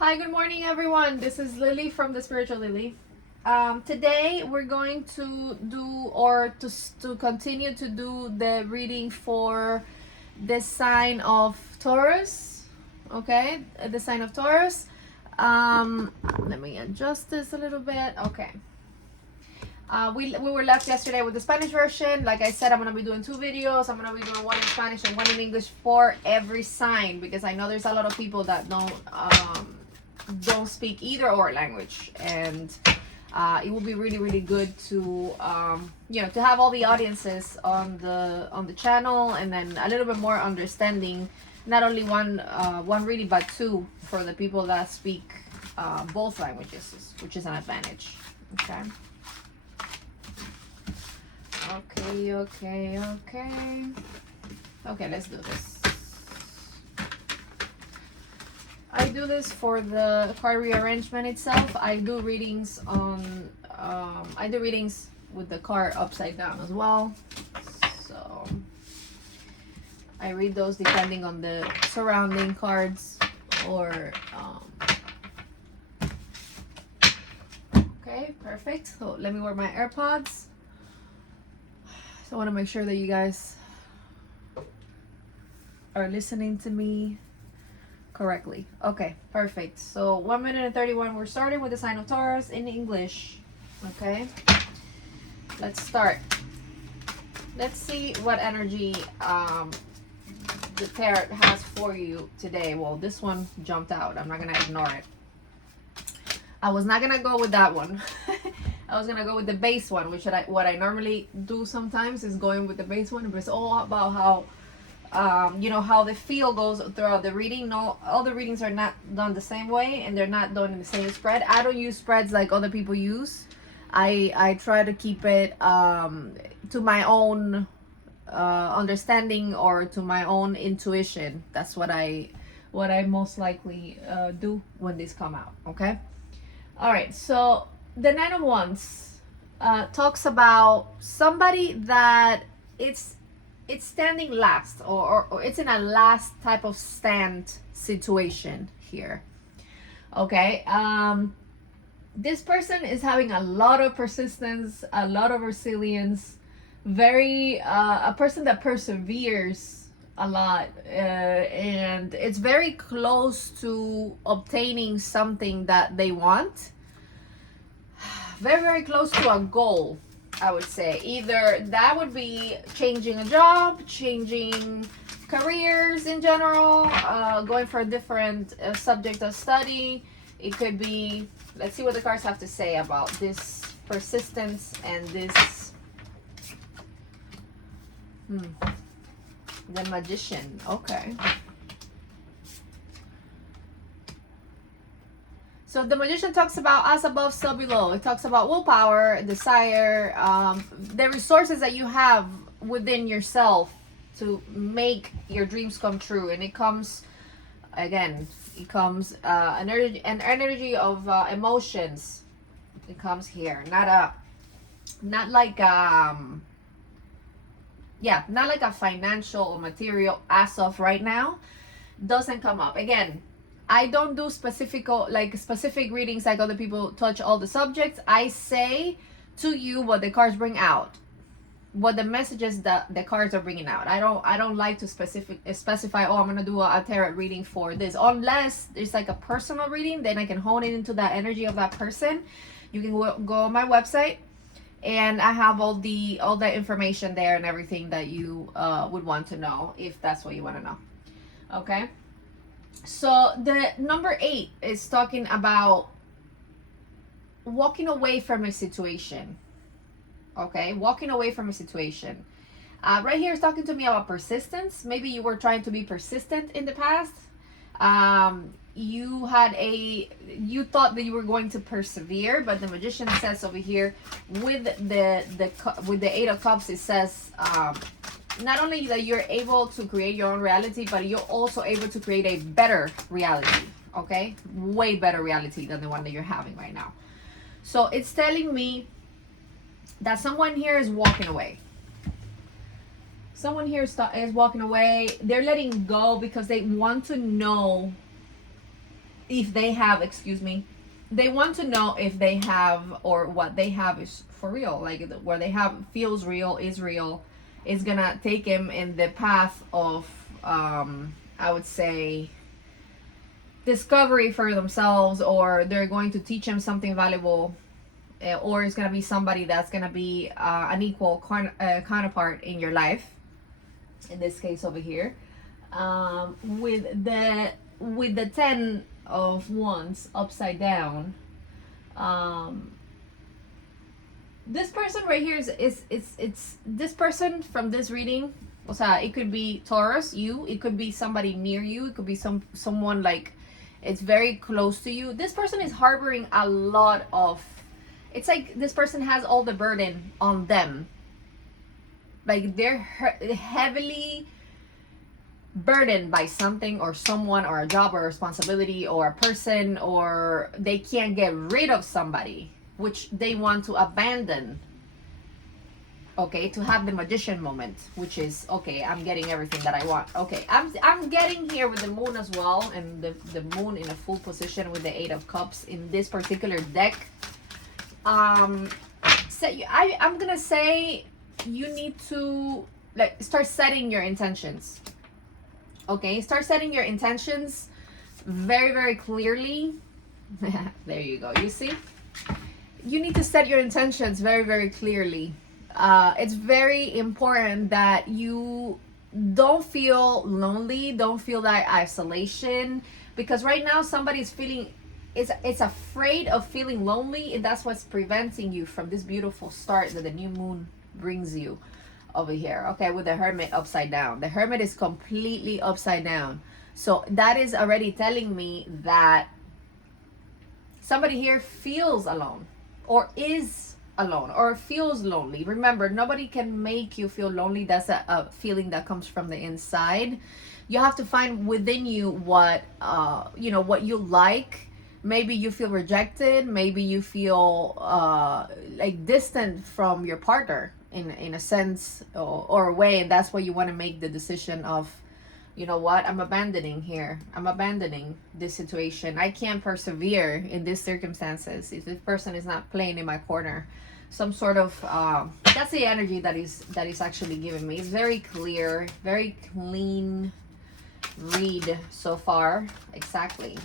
Hi, good morning, everyone. This is Lily from the Spiritual Lily. Today we're going to do to continue to do the reading for the sign of Taurus. Okay, the sign of Taurus. Let me adjust this a little bit. Okay. We were left yesterday with the Spanish version. Like I said, I'm going to be doing 2 videos. I'm going to be doing one in Spanish and one in English for every sign, because I know there's a lot of people that don't speak either or language, and it will be really good to to have all the audiences on the channel, and then a little bit more understanding, not only one reading but 2 for the people that speak both languages, which is an advantage. Okay, let's do this. I do this for the card rearrangement itself. I do readings on I do readings with the card upside down as well. So I read those depending on the surrounding cards or okay, perfect. So let me wear my AirPods. So I want to make sure that you guys are listening to me correctly. Okay, perfect. So 1 minute and 31. We're starting with the sign of Taurus in English. Okay, let's start. Let's see what energy the tarot has for you today. Well, this one jumped out. I'm not gonna ignore it. I was not gonna go with that one. I was gonna go with the base one, which what I normally do sometimes is going with the base one, but it's all about how how the feel goes throughout the reading. No, all the readings are not done the same way, and they're not done in the same spread. I don't use spreads like other people use. I try to keep it to my own understanding, or to my own intuition. That's what I most likely do when these come out. Okay, all right. So the Nine of Wands talks about somebody that it's standing last, or it's in a last type of stand situation here. Okay, this person is having a lot of persistence, a lot of resilience, very a person that perseveres a lot, and it's very close to obtaining something that they want, very close to a goal. I would say either that would be changing a job, changing careers in general, going for a different subject of study. It could be, let's see what the cards have to say about this persistence and this the Magician. Okay, so the Magician talks about as above, so below. It talks about willpower, desire, the resources that you have within yourself to make your dreams come true. And it comes, again, it comes an energy of emotions. It comes here, not like not like a financial or material as of right now. Doesn't come up. Again, I don't do specific readings like other people touch all the subjects. I say to you what the cards bring out, what the messages that the cards are bringing out. I don't like to specify, oh, I'm gonna do a tarot reading for this, unless it's like a personal reading. Then I can hone it into that energy of that person. You can go on my website, and I have all the information there and everything that you would want to know, if that's what you want to know. Okay. So the number 8 is talking about walking away from a situation. Okay, walking away from a situation. Right here is talking to me about persistence. Maybe you were trying to be persistent in the past. You thought that you were going to persevere, but the Magician says over here with the 8 of Cups, it says not only that you're able to create your own reality, but you're also able to create a better reality. Okay, way better reality than the one that you're having right now. So it's telling me that someone here is walking away. Someone here is walking away. They're letting go because they want to know if they have, excuse me, they want to know if they have, or what they have is for real, like what they have feels real, is real, is gonna take them in the path of I would say discovery for themselves, or they're going to teach them something valuable, or it's gonna be somebody that's gonna be an equal counterpart in your life, in this case over here. With the 10 of Wands upside down, this person right here is it's this person from this reading. O sea, it could be Taurus, you, it could be somebody near you, it could be someone like it's very close to you. This person is harboring a lot of, it's like this person has all the burden on them, like they're heavily burdened by something or someone or a job or a responsibility or a person, or they can't get rid of somebody which they want to abandon. Okay, to have the magician moment, which is, okay, I'm getting everything that I want. Okay, I'm getting here with the moon as well, and the moon in a full position with the 8 of Cups in this particular deck. So I'm gonna say you need to like start setting your intentions. Okay, start setting your intentions very, very clearly. There you go. You see? You need to set your intentions very, very clearly. It's very important that you don't feel lonely, don't feel that isolation, because right now somebody's feeling, it's afraid of feeling lonely, and that's what's preventing you from this beautiful start that the new moon brings you over here. Okay, with the Hermit upside down. The Hermit is completely upside down. So that is already telling me that somebody here feels alone, or is alone, or feels lonely. Remember, nobody can make you feel lonely. That's a feeling that comes from the inside. You have to find within you what what you like. Maybe you feel rejected, maybe you feel like distant from your partner in a sense, or a way, and that's why you want to make the decision of, you know what, I'm abandoning here. I'm abandoning this situation. I can't persevere in these circumstances if this person is not playing in my corner. Some sort of that's the energy that is actually giving me. It's very clear, very clean read so far. Exactly.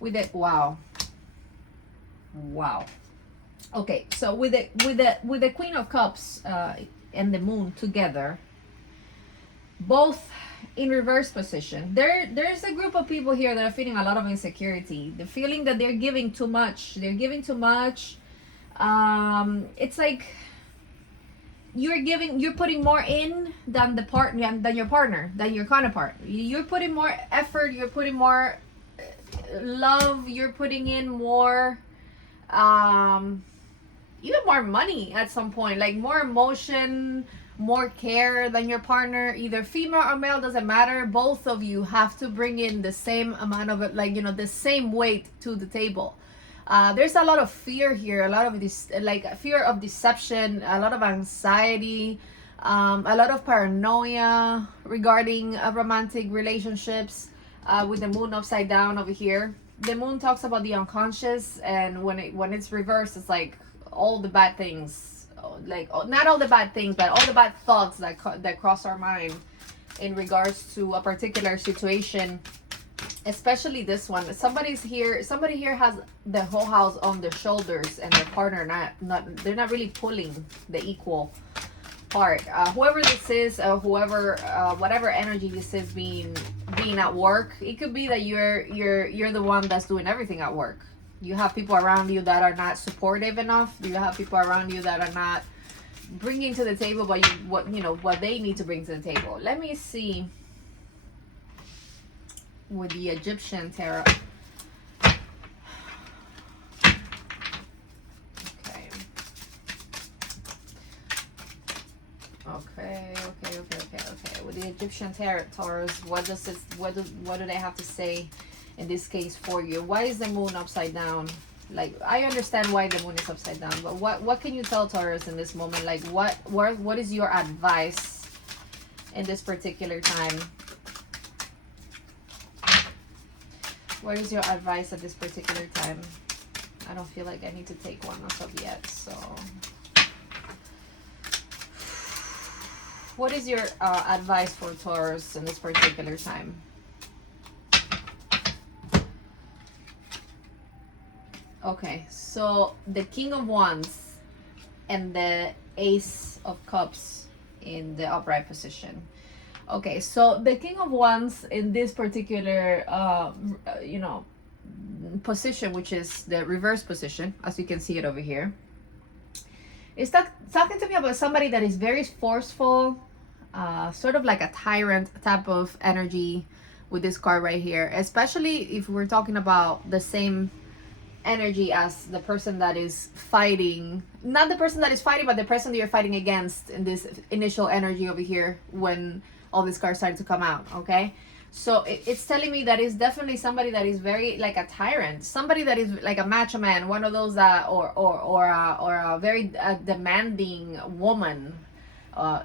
With it, wow. Okay, so with the Queen of Cups and the Moon together, both in reverse position, there's a group of people here that are feeling a lot of insecurity. The feeling that they're giving too much. They're giving too much. It's like you're putting more in than your partner, than your counterpart. You're putting more effort. You're putting more love. You're putting in more. Even more money at some point, like more emotion, more care than your partner, either female or male, doesn't matter. Both of you have to bring in the same amount of it, like, the same weight to the table. There's a lot of fear here, a lot of this, like fear of deception, a lot of anxiety, a lot of paranoia regarding romantic relationships, with the moon upside down over here. The moon talks about the unconscious, and when it's reversed, it's like all the bad things, like not all the bad things, but all the bad thoughts that cross our mind in regards to a particular situation, especially this one. Somebody here has the whole house on their shoulders, and their partner they're not really pulling the equal part. Whoever this is, whoever, whatever energy this is being at work, it could be that you're the one that's doing everything at work. You have people around you that are not supportive enough. You have people around you that are not bringing to the table what they need to bring to the table. Let me see with the Egyptian tarot. Okay. With the Egyptian tarot, Taurus, what do they have to say in this case for you? Why is the moon upside down? Like, I understand why the moon is upside down, but what can you tell Taurus in this moment? Like, what is your advice in this particular time? What is your advice at this particular time? I don't feel like I need to take one as of yet, so. What is your advice for Taurus in this particular time? Okay, so the King of Wands and the Ace of Cups in the upright position. Okay, so the King of Wands in this particular, position, which is the reverse position, as you can see it over here, is talking to me about somebody that is very forceful, sort of like a tyrant type of energy with this card right here, especially if we're talking about the same energy as the person that is fighting, not the person that is fighting, but the person that you're fighting against in this initial energy over here when all these cards started to come out. Okay, so it's telling me that it's definitely somebody that is very like a tyrant, somebody that is like a macho man, one of those that or a very demanding woman.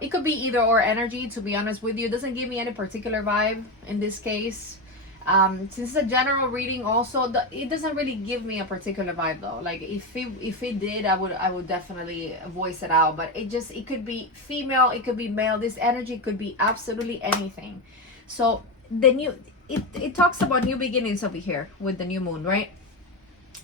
It could be either or energy, to be honest with you. It doesn't give me any particular vibe in this case. Since it's a general reading also, it doesn't really give me a particular vibe though. Like if it did, I would definitely voice it out, but it could be female, it could be male. This energy could be absolutely anything. So it talks about new beginnings over here with the new moon, right?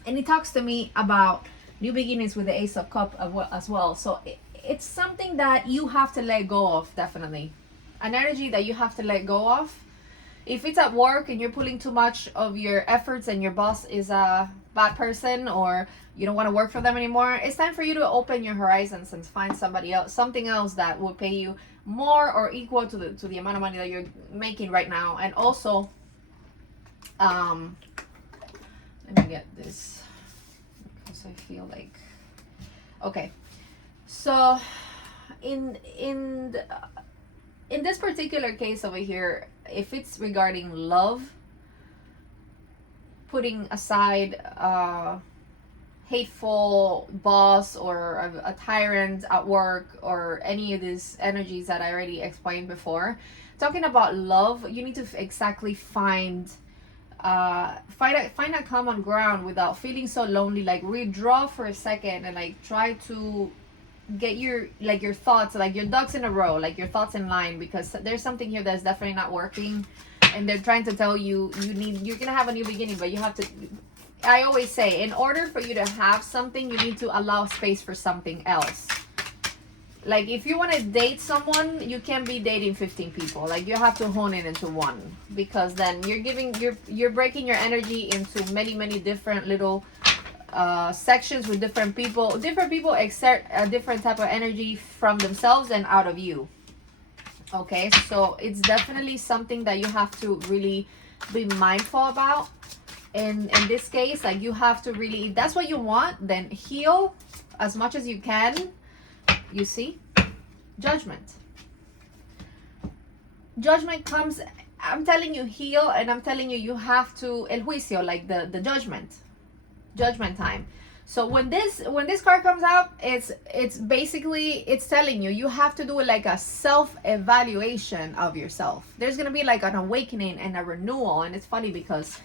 And it talks to me about new beginnings with the Ace of Cups as well. So it's something that you have to let go of, definitely. An energy that you have to let go of. If it's at work and you're pulling too much of your efforts and your boss is a bad person or you don't want to work for them anymore, it's time for you to open your horizons and find somebody else, something else that will pay you more or equal to the amount of money that you're making right now. And also, let me get this because I feel like, okay, so in this particular case over here, if it's regarding love, putting aside hateful boss or a tyrant at work or any of these energies that I already explained before, talking about love, you need to exactly find a common ground without feeling so lonely. Like withdraw for a second and like try to get your thoughts, like your ducks in a row, like your thoughts in line, because there's something here that's definitely not working and they're trying to tell you you're gonna have a new beginning, but you have to, I always say, in order for you to have something, you need to allow space for something else. Like if you want to date someone, you can't be dating 15 people. Like you have to hone it into one, because then you're breaking your energy into many different little sections with different people exert a different type of energy from themselves and out of you. Okay, so it's definitely something that you have to really be mindful about. In this case, like you have to really, if that's what you want, then heal as much as you can. You see, judgment comes, I'm telling you, heal, and I'm telling you, you have to el juicio, like the judgment time. So when this card comes out, it's basically, it's telling you have to do like a self-evaluation of yourself. There's gonna be like an awakening and a renewal. And it's funny because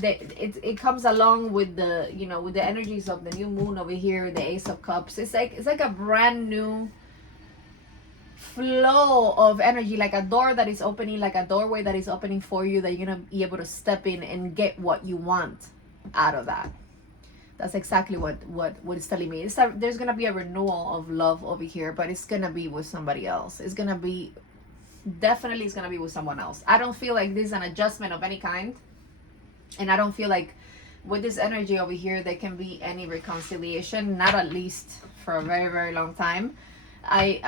it comes along with the with the energies of the new moon over here, the Ace of Cups. It's like a brand new flow of energy, like a door that is opening, like a doorway that is opening for you, that you're gonna be able to step in and get what you want out of that. That's exactly what it's telling me. There's gonna be a renewal of love over here, but it's gonna be with somebody else. It's gonna be with someone else. I don't feel like this is an adjustment of any kind, and I don't feel like with this energy over here there can be any reconciliation, not at least for a very long time. I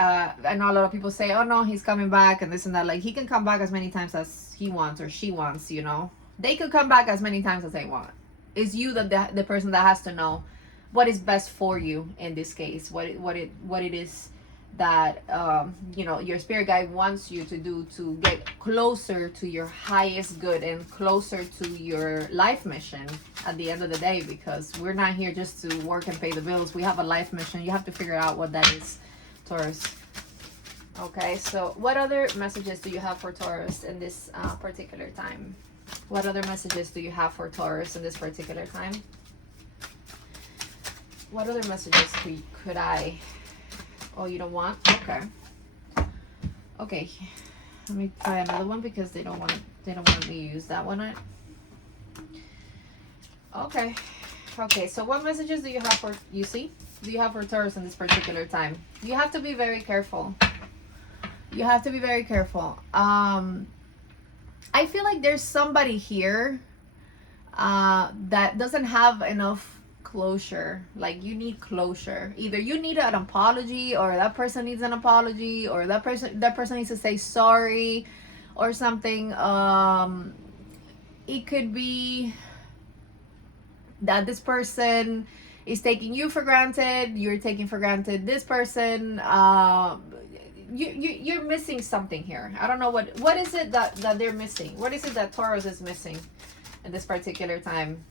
know a lot of people say, oh no, he's coming back and this and that. Like he can come back as many times as he wants or she wants, they could come back as many times as they want. It's you, the person that has to know what is best for you in this case, what it is that your spirit guide wants you to do to get closer to your highest good and closer to your life mission at the end of the day, because we're not here just to work and pay the bills. We have a life mission. You have to figure out what that is, Taurus. Okay, so what other messages do you have for Taurus in this particular time? What other messages do you have for Taurus in this particular time? What other messages could I... Oh, you don't want? Okay. Okay. Let me try another one because they don't want me to use that one. Okay. Okay, so what messages do you have for, you see? Do you have for Taurus in this particular time? You have to be very careful. You have to be very careful. I feel like there's somebody here that doesn't have enough closure. Like, you need closure. Either you need an apology, or that person needs an apology, or that person needs to say sorry or something. It could be that this person is taking you for granted, you're taking for granted this person. You're missing something here. I don't know what is it that they're missing. What is it that Taurus is missing in this particular time?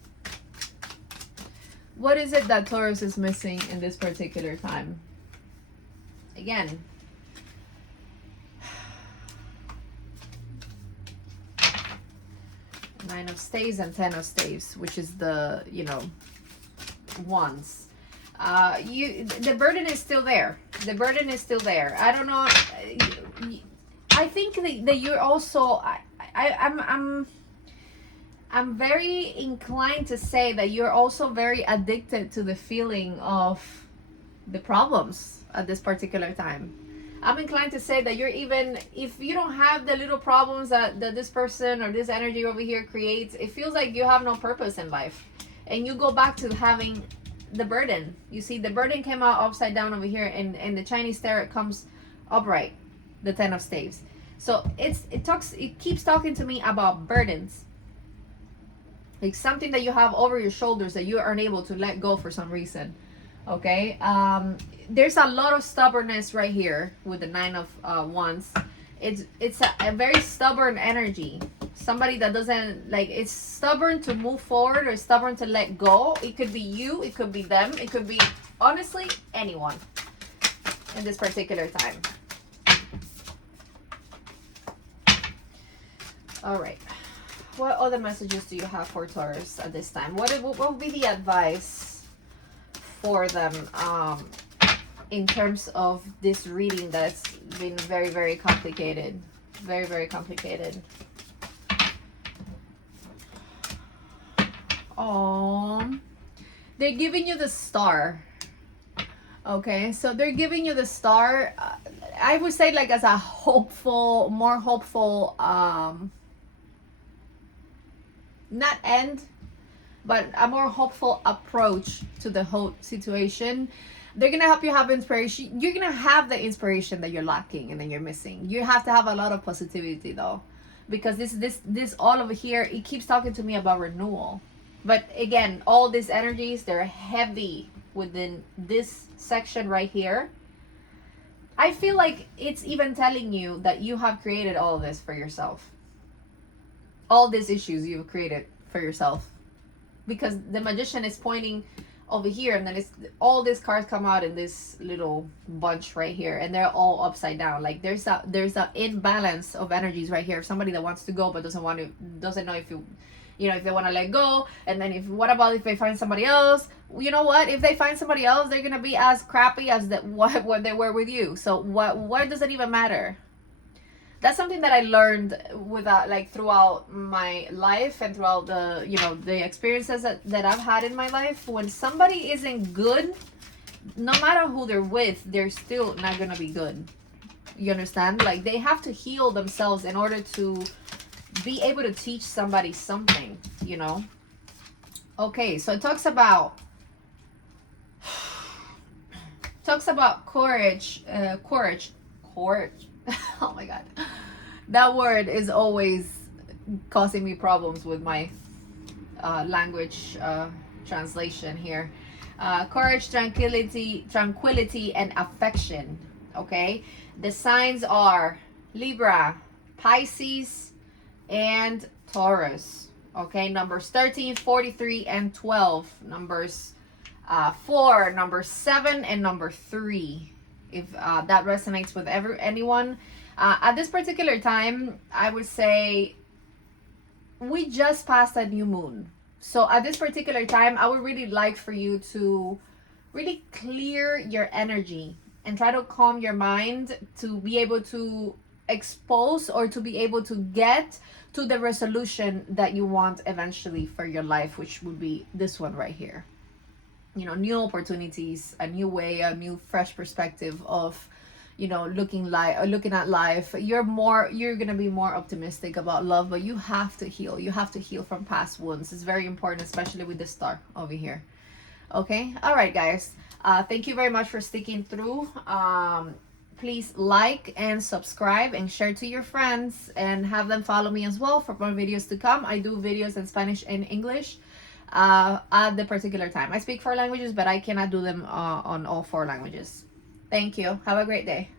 What is it that Taurus is missing in this particular time? Again, Nine of Staves and Ten of Staves, which is the, you know, wands. The burden is still there. The burden is still there. I don't know. I think that you're also, I'm very inclined to say that you're also very addicted to the feeling of the problems at this particular time. I'm inclined to say that you're, even if you don't have the little problems that this person or this energy over here creates, it feels like you have no purpose in life. And you go back to having the burden. You see, the burden came out upside down over here, and the Chinese tarot comes upright, the Ten of Staves. So it keeps talking to me about burdens. Like something that you have over your shoulders that you aren't able to let go for some reason. Okay? There's a lot of stubbornness right here with the Nine of Wands. It's a very stubborn energy. Somebody that doesn't, like, it's stubborn to move forward or stubborn to let go. It could be you, it could be them, it could be, honestly, anyone in this particular time. All right. What other messages do you have for Taurus at this time? What would be the advice for them in terms of this reading that's been very, very complicated? Very, very complicated. Oh, they're giving you the Star. Okay, so they're giving you the Star. I would say, like, as a hopeful, more hopeful, not end, but a more hopeful approach to the whole situation. They're gonna help you have inspiration. You're gonna have the inspiration that you're lacking and that you're missing. You have to have a lot of positivity, though, because this all over here, it keeps talking to me about renewal. But again, all these energies, they're heavy within this section right here. I feel like it's even telling you that you have created all of this for yourself. All these issues you've created for yourself. Because the Magician is pointing over here, and then it's all these cards come out in this little bunch right here, and they're all upside down. Like there's a imbalance of energies right here. Somebody that wants to go but doesn't know if if they want to let go. And then what about if they find somebody else? You know what? If they find somebody else, they're gonna be as crappy as what they were with you. So what does it even matter? That's something that I learned throughout my life and throughout the experiences that I've had in my life. When somebody isn't good, no matter who they're with, they're still not gonna be good. You understand? Like, they have to heal themselves in order to be able to teach somebody something, Okay, so it talks about courage. Oh my god, that word is always causing me problems with my language translation here. Courage, tranquility, and affection. Okay, the signs are Libra, Pisces, and Taurus. Okay, numbers 13, 43, and 12. Numbers 4, number 7, and number 3. If that resonates with anyone. At this particular time, I would say we just passed a new moon. So at this particular time, I would really like for you to really clear your energy and try to calm your mind to be able to expose or to be able to get to the resolution that you want eventually for your life, which would be this one right here. You know, new opportunities, a new way, a new fresh perspective of, you know, looking at life. You're gonna be more optimistic about love, but you have to heal. You have to heal from past wounds. It's very important, especially with the star over here. Okay, all right, guys. Thank you very much for sticking through. Please like and subscribe and share to your friends and have them follow me as well for more videos to come. I do videos in Spanish and English at the particular time. I speak 4 languages, but I cannot do them on all 4 languages. Thank you. Have a great day.